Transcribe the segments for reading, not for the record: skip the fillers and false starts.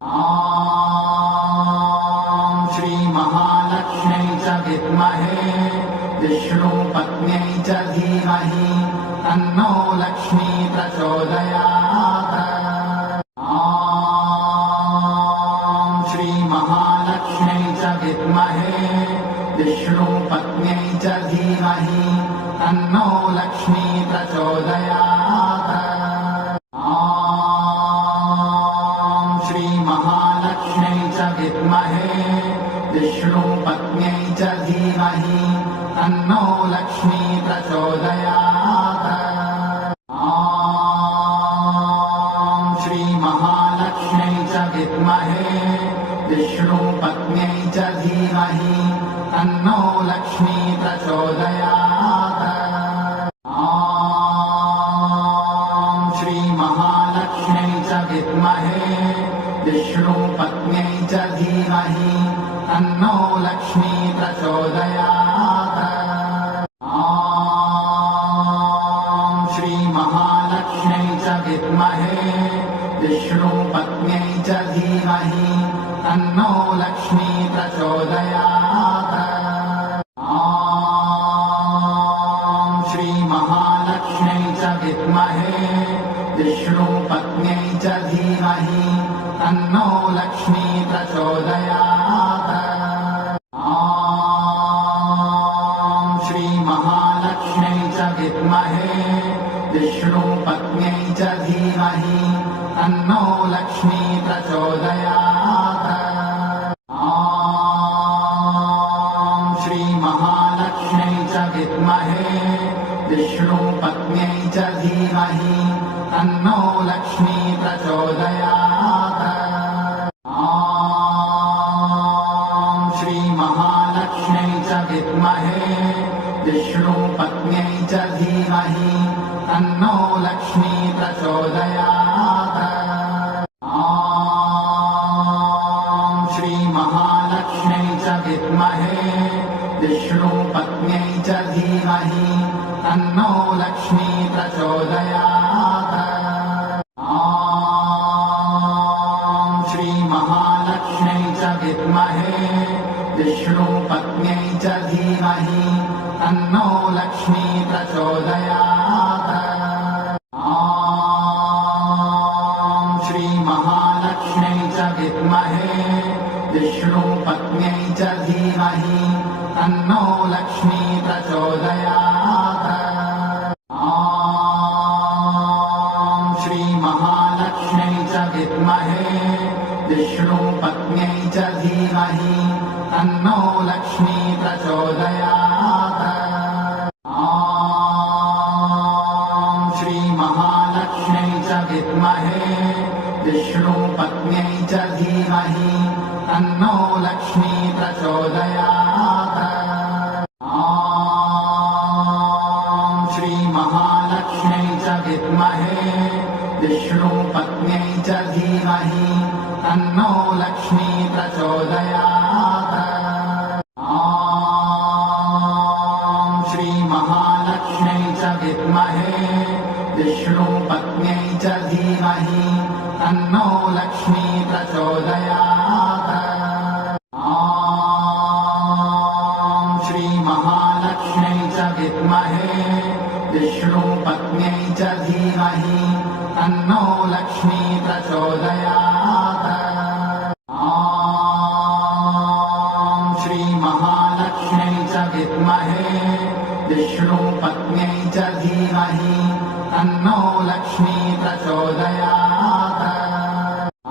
ॐ श्री महालक्ष्म्यै च विद्महे विष्णुपत्न्यै च धीमहि तन्नो लक्ष्मी प्रचोदयात्। ॐ श्री महालक्ष्म्यै च विद्महे विष्णुपत्न्यै च धीमहि तन्नो लक्ष्मी प्रचोदयात्। महालक्ष्म्यै च विद्महे विष्णुपत्न्यै च धीमहि तन्नो लक्ष्मी प्रचोदयात्। ॐ श्री महालक्ष्म्यै च विद्महे विष्णुपत्न्यै च धीमहि तन्नो लक्ष्मी प्रचोदयात्। ॐ श्री महालक्ष्म्यै च विद्महे विष्णुपत्न्यै च धीमहि तन्नो लक्ष्मी प्रचोदयात्। ॐ श्री महालक्ष्म्यै च विद्महे विष्णुपत्न्यै च धीमहि तन्नो लक्ष्मी प्रचोदयात्। ॐ श्री महालक्ष्म्यै च विद्महे विष्णुपत्न्यै च धीमहि तन्नो लक्ष्मी प्रचोदयात्। ॐ श्री महालक्ष्म्यै च विद्महे विष्णुपत्न्यै च धीमहि तन्नो लक्ष्मी प्रचोदयात्। ॐ श्री महालक्ष्म्यै च विद्महे विष्णुपत्न्यै च धीमहि तन्नो लक्ष्मी प्रचोदयात्। ॐ श्री महालक्ष्म्यै च विद्महे विष्णुपत्न्यै च धीमहि तन्नो लक्ष्मी प्रचोदयात्। ॐ श्री महालक्ष्म्यै च विद्महे विष्णुपत्न्यै च धीमहि तन्नो लक्ष्मी प्रचोदयात्। ॐ श्री महालक्ष्म्यै च विद्महे विष्णुपत्न्यै च धीमहि तन्नो लक्ष्मी प्रचोदयात्। ॐ श्री महालक्ष्म्यै च विद्महे विष्णुपत्न्यै च धीमहि तन्नो लक्ष्मी प्रचोदयात्। ॐ श्री महालक्ष्म्यै च विद्महे विष्णुपत्न्यै च धीमहि तन्नो लक्ष्मी प्रचोदयात्। ॐ श्री महालक्ष्म्यै च विद्महे विष्णुपत्न्यै च धीमहि तन्नो लक्ष्मी प्रचोदयात्। ॐ श्री महालक्ष्म्यै च विद्महे विष्णुपत्न्यै च धीमहि तन्नो लक्ष्मी प्रचोदयात्। ॐ श्री महालक्ष्म्यै च विद्महे विष्णुपत्न्यै च धीमहि तन्नो लक्ष्मी प्रचोदयात्। ॐ श्री महालक्ष्म्यै च विद्महे विष्णुपत्न्यै च धीमहि तन्नो लक्ष्मी प्रचोदयात्। ॐ श्री महालक्ष्म्यै च विद्महे विष्णुपत्न्यै च धीमहि तन्नो लक्ष्मी प्रचोदयात्। ॐ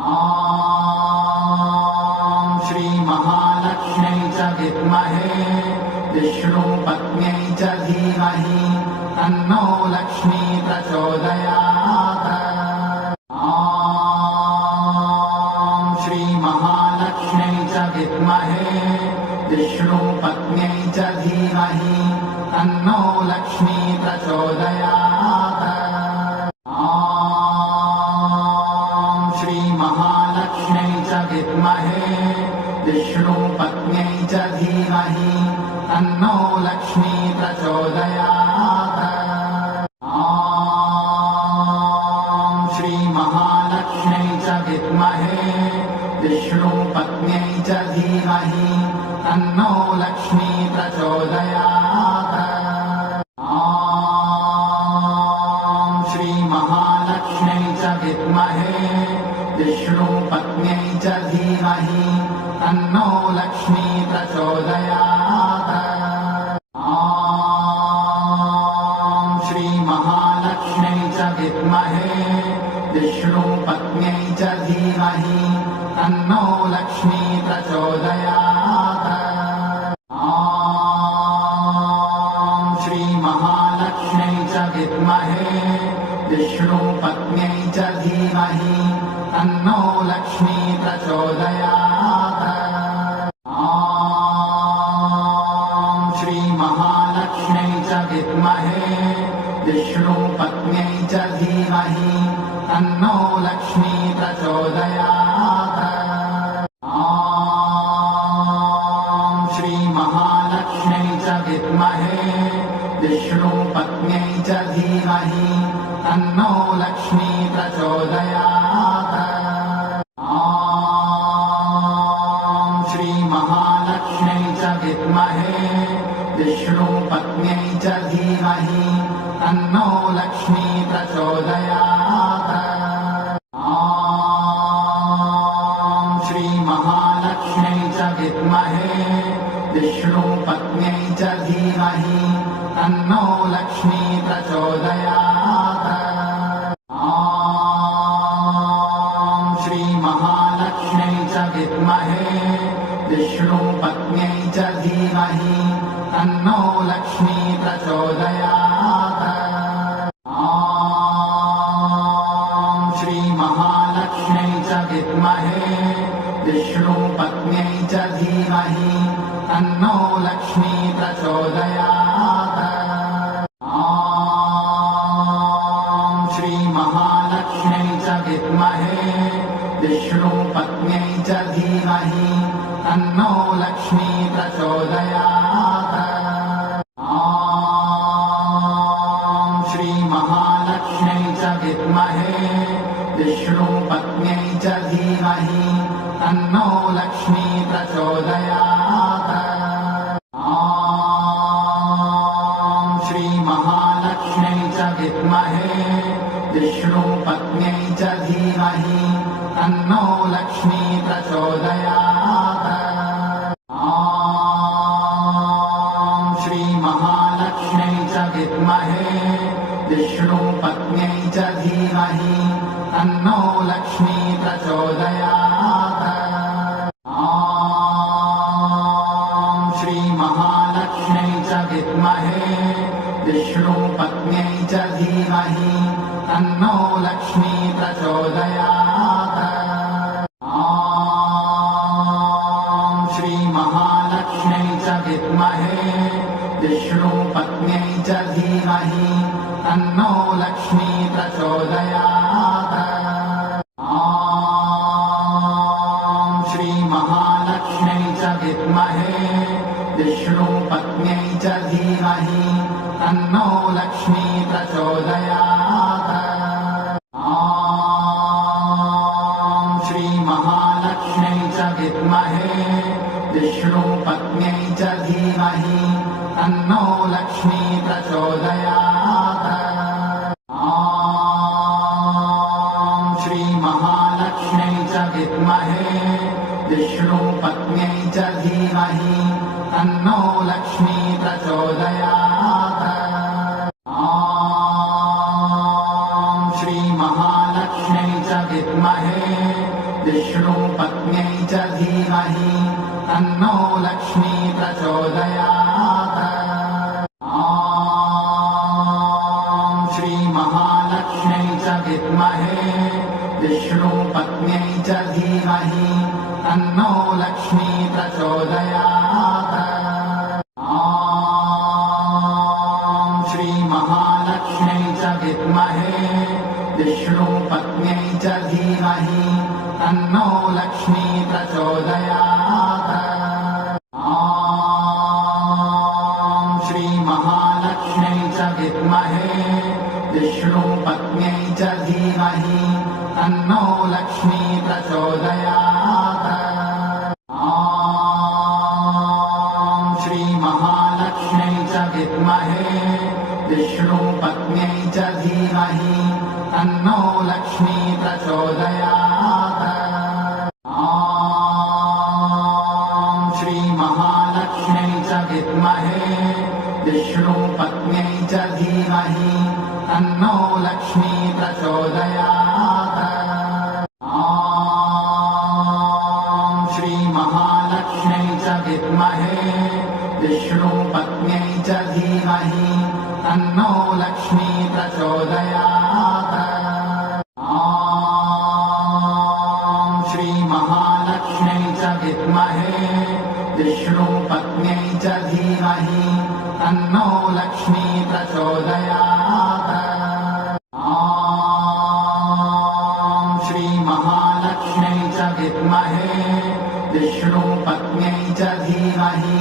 श्री महालक्ष्म्यै च विद्महे विष्णुपत्न्यै च धीमहि तन्नो लक्ष्मी प्रचोदयात्। ॐ श्री महालक्ष्म्यै च विद्महे विष्णुपत्न्यै च धीमहि तन्नो लक्ष्मी प्रचोदयात्। ॐ श्री महालक्ष्म्यै च विद्महे विष्णुपत्न्यै च धीमहि तन्नो लक्ष्मी प्रचोदयात्। ॐ श्री महालक्ष्म्यै च विद्महे विष्णुपत्न्यै च धीमहि तन्नो लक्ष्मी प्रचोदयात्। ॐ श्रीमहालक्ष्म्यै च विद्महे विष्णुपत्न्यै च धीमहि तन्नो लक्ष्मी प्रचोदयात्। ॐ श्रीमहालक्ष्म्यै च विद्महे विष्णुपत्न्यै च धीमहि तन्नो लक्ष्मी प्रचोदयात्। ॐ श्रीमहालक्ष्म्यै च विद्महे विष्णुपत्न्यै च धीमहि तन्नो लक्ष्मी प्रचोदयात्। ॐ श्रीमहालक्ष्म्यै च विद्महे विष्णुपत्न्यै च धीमहि तन्नो लक्ष्मी प्रचोदयात्। ॐ श्रीमहालक्ष्म्यै च विद्महे विष्णुपत्न्यै च धीमहि तन्नो लक्ष्मी प्रचोदयात्। ॐ श्रीमहालक्ष्म्यै च विद्महे विष्णुपत्न्यै च धीमहि तन्नो लक्ष्मी प्रचोदयात्। ॐ श्रीमहालक्ष्म्यै च विद्महे विष्णुपत्न्यै च धीमहि तन्नो लक्ष्मी प्रचोदयात्। ॐ श्रीमहालक्ष्म्यै च विद्महे विष्णुपत्न्यै च धीमहि तन्नो लक्ष्मी प्रचोदयात्। ॐ श्रीमहालक्ष्म्यै च विद्महे विष्णुपत्न्यै च धीमहि तन्नो लक्ष्मी प्रचोदयात्। ॐ श्रीमहालक्ष्म्यै च विद्महे विष्णुपत्न्यै च धीमहि तन्नो लक्ष्मी प्रचोदयात्। ॐ श्रीमहालक्ष्म्यै च विद्महे विष्णुपत्न्यै च धीमहि तन्नो लक्ष्मी प्रचोदयात्। ॐ श्रीमहालक्ष्म्यै च विद्महे विष्णुपत्न्यै च धीमहि तन्नो लक्ष्मी प्रचोदयात्। ॐ श्रीमहालक्ष्म्यै च विद्महे विष्णुपत्न्यै च धीमहि तन्नो लक्ष्मी प्रचोदयात्। ॐ श्रीमहालक्ष्म्यै च विद्महे विष्णुपत्न्यै च धीमहि तन्नो लक्ष्मी प्रचोदयात्। ॐ श्रीमहालक्ष्म्यै च विद्महे विष्णुपत्न्यै च धीमहि तन्नो लक्ष्मी प्रचोदयात्। ॐ श्रीमहालक्ष्म्यै च विद्महे विष्णुपत्न्यै च धीमहि तन्नो लक्ष्मी प्रचोदयात्। ॐ श्रीमहालक्ष्म्यै च विद्महे विष्णुपत्न्यै च धीमहि तन्नो लक्ष्मी प्रचोदयात्। ॐ श्रीमहालक्ष्म्यै च विद्महे विष्णुपत्न्यै च धीमहि तन्नो लक्ष्मी प्रचोदयात्। ॐ श्रीमहालक्ष्म्यै च विद्महे विष्णुपत्न्यै च धीमहि तन्नो लक्ष्मी प्रचोदयात्। ॐ श्रीमहालक्ष्म्यै च विद्महे विष्णुपत्न्यै च धीमहि तन्नो लक्ष्मी प्रचोदयात्। ॐ श्रीमहालक्ष्म्यै च विद्महे विष्णुपत्न्यै च धीमहि तन्नो लक्ष्मी प्रचोदयात्। ॐ श्रीमहालक्ष्म्यै च विद्महे विष्णुपत्न्यै च धीमहि तन्नो लक्ष्मी प्रचोदयात्। विद्महे विष्णुपत्न्यै च धीमहि तन्नो लक्ष्मी प्रचोदयात्। ॐ श्रीमहालक्ष्म्यै च विद्महे विष्णुपत्न्यै च धीमहि तन्नो लक्ष्मी प्रचोदयात्। ॐ श्रीमहालक्ष्म्यै च विद्महे विष्णुपत्न्यै च धीमहि तन्नो लक्ष्मी प्रचोदयात्। ॐ श्रीमहालक्ष्म्यै च विद्महे विष्णुपत्न्यै च धीमहि तन्नो लक्ष्मी प्रचोदयात्। ॐ श्रीमहालक्ष्म्यै च विद्महे विष्णुपत्न्यै च धीमहि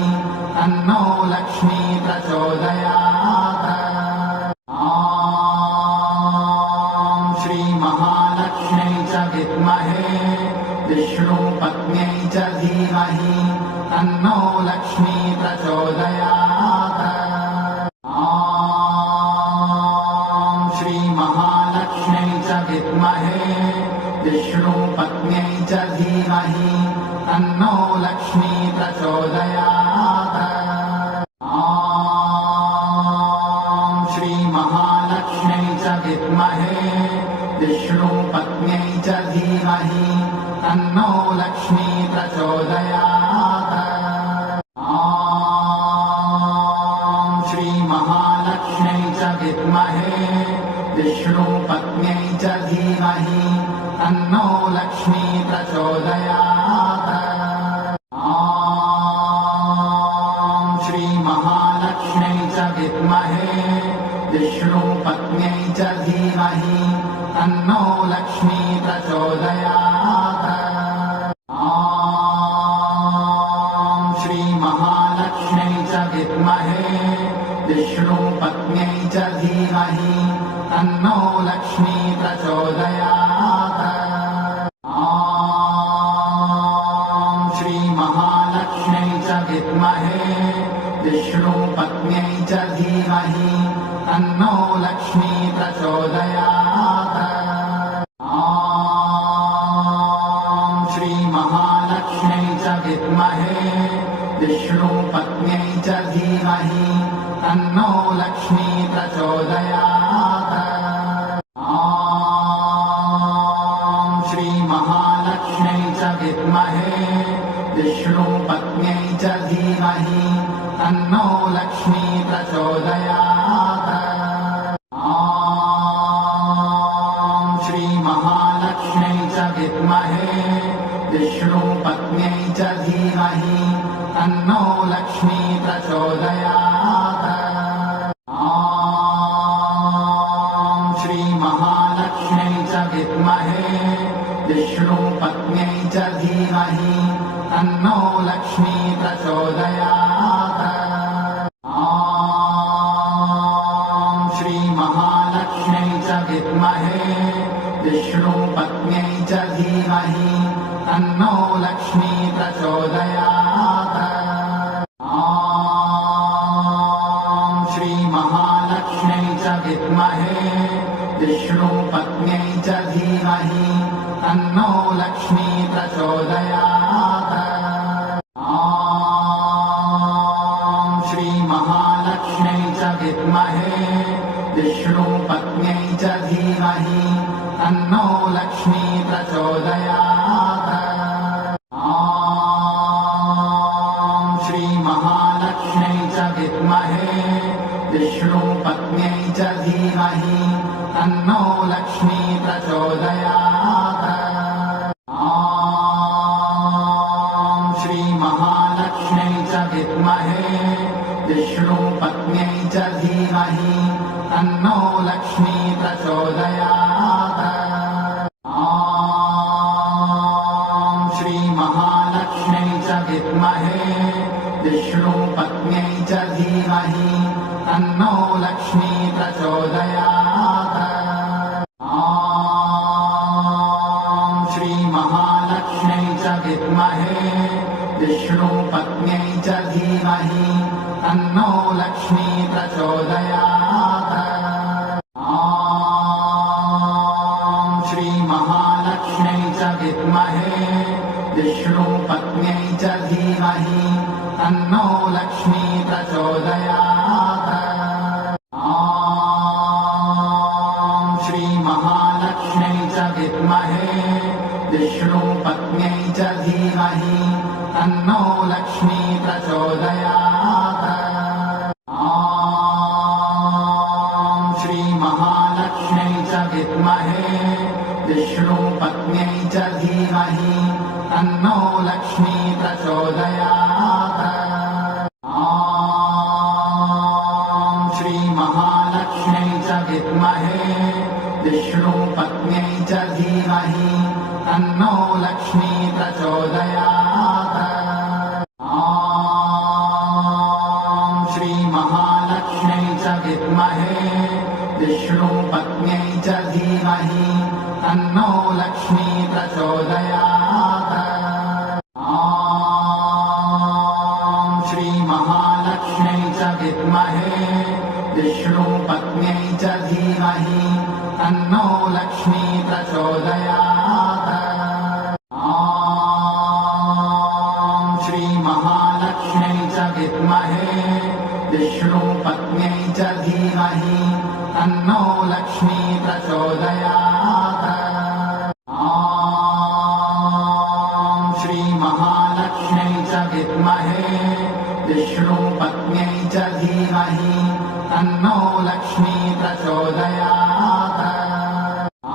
तन्नो लक्ष्मी प्रचोदयात्। ॐ श्रीमहालक्ष्म्यै च विद्महे विष्णुपत्न्यै च धीमहि तन्नो लक्ष्मी प्रचोदयात्। ॐ श्रीमहालक्ष्म्यै च विद्महे विष्णुपत्न्यै च धीमहि तन्नो लक्ष्मी प्रचोदयात्। ॐ श्रीमहालक्ष्म्यै च विद्महे विष्णुपत्न्यै च धीमहि तन्नो लक्ष्मी प्रचोदयात्। ॐ श्रीमहालक्ष्म्यै च विद्महे विष्णुपत्न्यै च धीमहि तन्नो लक्ष्मी प्रचोदयात्। ॐ श्रीमहालक्ष्म्यै च विद्महे विष्णुपत्न्यै च धीमहि तन्नो लक्ष्मी प्रचोदयात्। ॐ श्रीमहालक्ष्म्यै च विद्महे विष्णुपत्न्यै च धीमहि तन्नो लक्ष्मी प्रचोदयात्। ॐ श्रीमहालक्ष्म्यै च विद्महे विष्णुपत्न्यै च धीमहि तन्नो लक्ष्मी प्रचोदयात्। ॐ श्रीमहालक्ष्म्यै च विद्महे विष्णुपत्न्यै च धीमहि तन्नो लक्ष्मी प्रचोदयात्। ॐ श्रीमहालक्ष्म्यै च विद्महे विष्णुपत्न्यै च धीमहि तन्नो लक्ष्मी प्रचोदयात्। ॐ श्रीमहालक्ष्म्यै च विद्महे विष्णुपत्न्यै च धीमहि तन्नो लक्ष्मी प्रचोदयात्। ॐ श्रीमहालक्ष्म्यै च विद्महे विष्णुपत्न्यै च धीमहि तन्नो लक्ष्मी प्रचोदयात्। ॐ श्रीमहालक्ष्म्यै च विद्महे विष्णुपत्न्यै च धीमहि तन्नो लक्ष्मी प्रचोदयात्। ॐ श्रीमहालक्ष्म्यै च विद्महे विष्णुपत्न्यै च धीमहि तन्नो लक्ष्मी प्रचोदयात्। ॐ श्रीमहालक्ष्म्यै च विद्महे विष्णुपत्न्यै च धीमहि तन्नो लक्ष्मी प्रचोदयात्। ॐ श्रीमहालक्ष्म्यै च विद्महे विष्णुपत्न्यै च धीमहि तन्नो लक्ष्मी प्रचोदयात्। ॐ श्रीमहालक्ष्म्यै च विद्महे विष्णुपत्न्यै च धीमहि तन्नो लक्ष्मी प्रचोदयात्। ॐ श्रीमहालक्ष्म्यै च विद्महे विष्णुपत्न्यै च धीमहि तन्नो लक्ष्मी प्रचोदयात्। ॐ श्रीमहालक्ष्म्यै च विद्महे विष्णुपत्न्यै च धीमहि तन्नो लक्ष्मी प्रचोदयात्। ॐ श्रीमहालक्ष्म्यै च विद्महे विष्णुपत्न्यै च धीमहि तन्नो लक्ष्मी प्रचोदयात्। ॐ श्रीमहालक्ष्म्यै च विद्महे विष्णुपत्न्यै च धीमहि तन्नो लक्ष्मी प्रचोदयात्। ॐ श्रीमहालक्ष्म्यै च विद्महे विष्णुपत्न्यै च धीमहि तन्नो लक्ष्मी प्रचोदयात्। ॐ श्रीमहालक्ष्म्यै च विद्महे विष्णुपत्न्यै च धीमहि तन्नो लक्ष्मी प्रचोदयात्। ॐ श्रीमहालक्ष्म्यै च विद्महे विष्णुपत्न्यै च धीमहि तन्नो लक्ष्मी प्रचोदयात्। ॐ श्रीमहालक्ष्म्यै च विद्महे विष्णुपत्न्यै च धीमहि तन्नो लक्ष्मी प्रचोदयात्। ॐ श्रीमहालक्ष्म्यै च विद्महे विष्णुपत्न्यै च धीमहि तन्नो लक्ष्मी प्रचोदयात्। ॐ श्रीमहालक्ष्म्यै च विद्महे विष्णुपत्न्यै च धीमहि तन्नो लक्ष्मी प्रचोदयात्। ॐ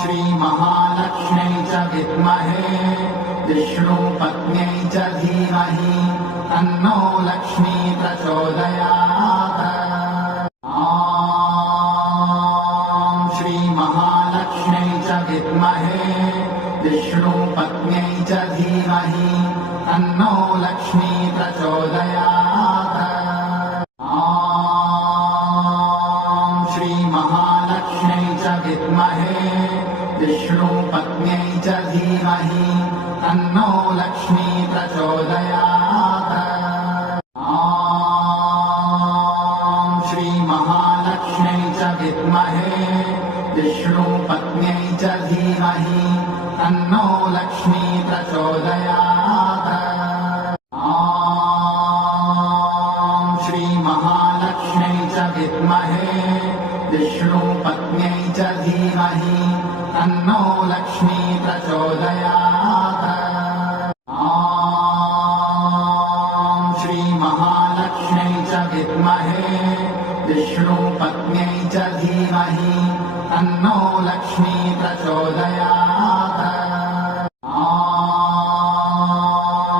श्रीमहालक्ष्म्यै च विद्महे विष्णुपत्न्यै च धीमहि तन्नो लक्ष्मी प्रचोदयात्। ॐ श्रीमहालक्ष्म्यै च विद्महे विष्णुपत्न्यै च धीमहि तन्नो लक्ष्मी प्रचोदयात्। ॐ श्रीमहालक्ष्म्यै च विद्महे विष्णुपत्न्यै च धीमहि तन्नो लक्ष्मी प्रचोदयात्। ॐ श्रीमहालक्ष्म्यै च विद्महे विष्णुपत्न्यै च धीमहि तन्नो लक्ष्मी प्रचोदयात्। ॐ श्रीमहालक्ष्म्यै च विद्महे विष्णुपत्न्यै च धीमहि तन्नो लक्ष्मी प्रचोदयात्। ॐ श्रीमहालक्ष्म्यै च विद्महे विष्णुपत्न्यै च धीमहि तन्नो लक्ष्मी प्रचोदयात्।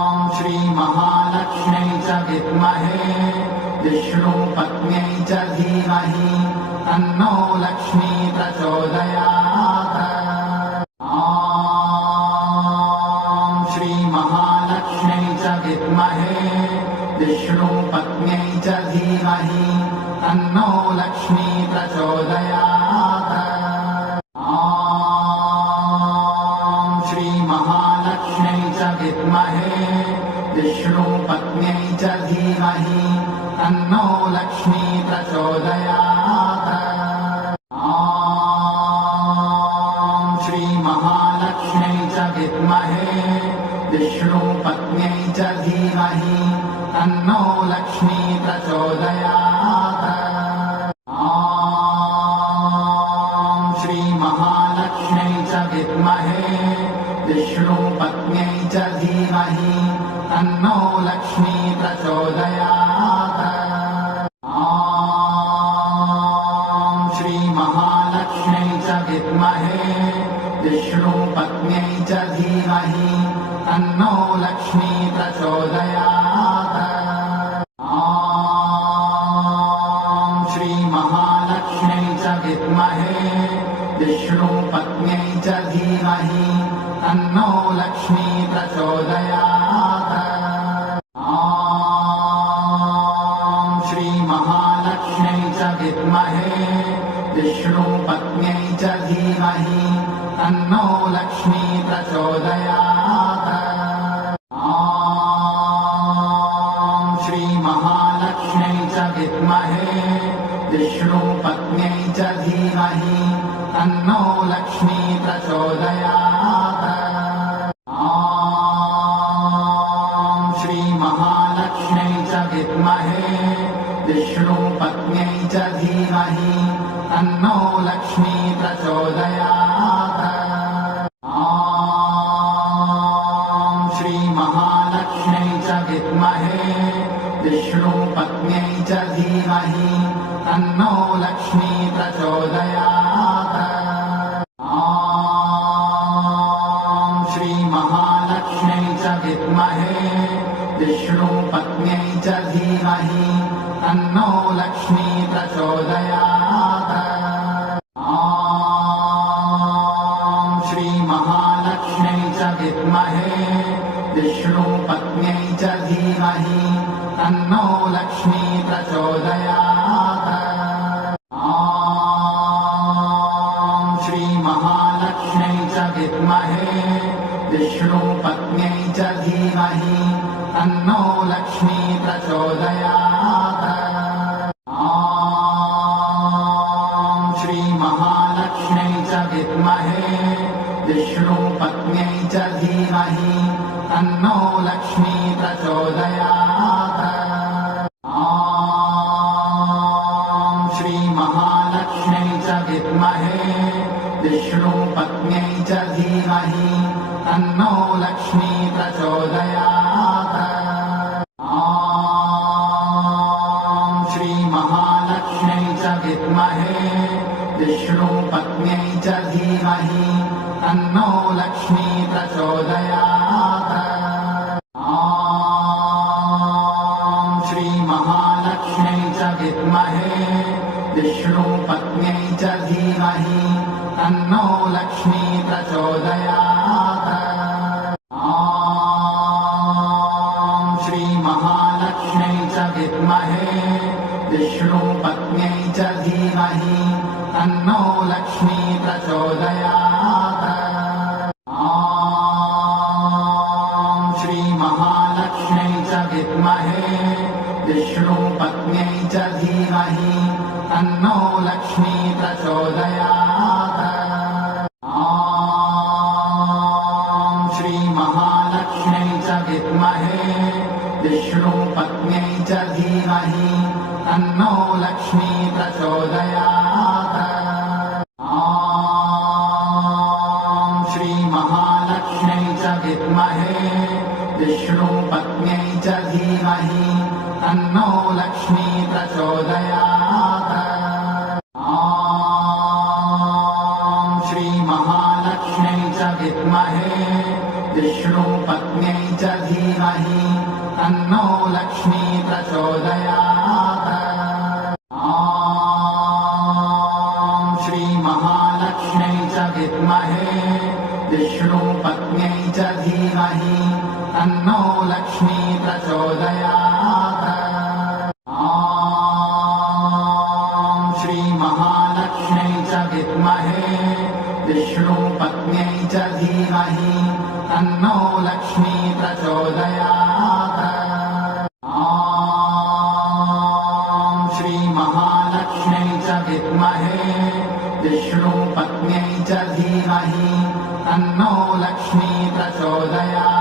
ॐ श्रीमहालक्ष्म्यै च विद्महे विष्णुपत्न्यै च धीमहि तन्नो लक्ष्मी प्रचोदयात्। ॐ श्रीमहालक्ष्म्यै च विद्महे विष्णुपत्न्यै च धीमहि तन्नो लक्ष्मी प्रचोदयात्। ॐ श्रीमहालक्ष्म्यै च विद्महे विष्णुपत्न्यै च धीमहि तन्नो लक्ष्मी प्रचोदयात्। ॐ श्रीमहालक्ष्म्यै च विद्महे विष्णुपत्न्यै च धीमहि तन्नो लक्ष्मी प्रचोदयात्। ॐ श्रीमहालक्ष्म्यै च विद्महे विष्णुपत्न्यै च धीमहि तन्नो लक्ष्मी प्रचोदयात्। ॐ श्रीमहालक्ष्म्यै च विद्महे विष्णुपत्न्यै च धीमहि तन्नो लक्ष्मी प्रचोदयात्। ॐ श्रीमहालक्ष्म्यै च विद्महे विष्णुपत्न्यै च धीमहि तन्नो लक्ष्मी प्रचोदयात्। ॐ श्रीमहालक्ष्म्यै च विद्महे विष्णुपत्न्यै च धीमहि तन्नो लक्ष्मी प्रचोदयात्। तन्नो लक्ष्मी प्रचोदयात्। ॐ श्रीमहालक्ष्म्यै च विद्महे विष्णुपत्न्यै च धीमहि तन्नो लक्ष्मी प्रचोदयात्। ॐ श्रीमहालक्ष्म्यै च विद्महे विष्णुपत्न्यै च धीमहि तन्नो लक्ष्मी प्रचोदयात्। ॐ श्रीमहालक्ष्म्यै च विद्महे विष्णुपत्न्यै च धीमहि तन्नो लक्ष्मी प्रचोदयात्। ॐ श्रीमहालक्ष्म्यै च विद्महे विष्णुपत्न्यै च धीमहि तन्नो लक्ष्मी प्रचोदयात्। ॐ श्रीमहालक्ष्म्यै च विद्महे विष्णुपत्न्यै च धीमहि तन्नो लक्ष्मी प्रचोदयात्। ॐ श्रीमहालक्ष्म्यै च विद्महे विष्णुपत्न्यै च धीमहि तन्नो लक्ष्मी प्रचोदयात्। ॐ श्रीमहालक्ष्म्यै च विद्महे विष्णुपत्न्यै च धीमहि तन्नो लक्ष्मी प्रचोदयात्। ॐ श्रीमहालक्ष्म्यै च विद्महे विष्णुपत्न्यै च धीमहि तन्नो लक्ष्मी प्रचोदयात्। ॐ श्रीमहालक्ष्म्यै च विद्महे विष्णुपत्न्यै च धीमहि तन्नो लक्ष्मी प्रचोदयात्। ॐ श्रीमहालक्ष्म्यै च विद्महे विष्णुपत्न्यै च धीमहि तन्नो लक्ष्मी प्रचोदयात्। ॐ श्रीमहालक्ष्म्यै च विद्महे विष्णुपत्न्यै च धीमहि तन्नो लक्ष्मी प्रचोदयात्। ॐ श्रीमहालक्ष्म्यै च विद्महे विष्णुपत्न्यै च धीमहि तन्नो लक्ष्मी प्रचोदयात्। ॐ श्रीमहालक्ष्म्यै च विद्महे विष्णुपत्न्यै च धीमहि तन्नो लक्ष्मी प्रचोदयात्। ॐ श्रीमहालक्ष्म्यै च विद्महे विष्णुपत्न्यै च धीमहि तन्नो लक्ष्मी प्रचोदयात्। ॐ श्रीमहालक्ष्म्यै च विद्महे विष्णुपत्न्यै च धीमहि तन्नो लक्ष्मी प्रचोदयात्। ॐ श्रीमहालक्ष्म्यै च विद्महे विष्णुपत्न्यै च धीमहि तन्नो लक्ष्मी प्रचोदयात्। ॐ श्रीमहालक्ष्म्यै च विद्महे विष्णुपत्न्यै च धीमहि तन्नो लक्ष्मी प्रचोदयात्।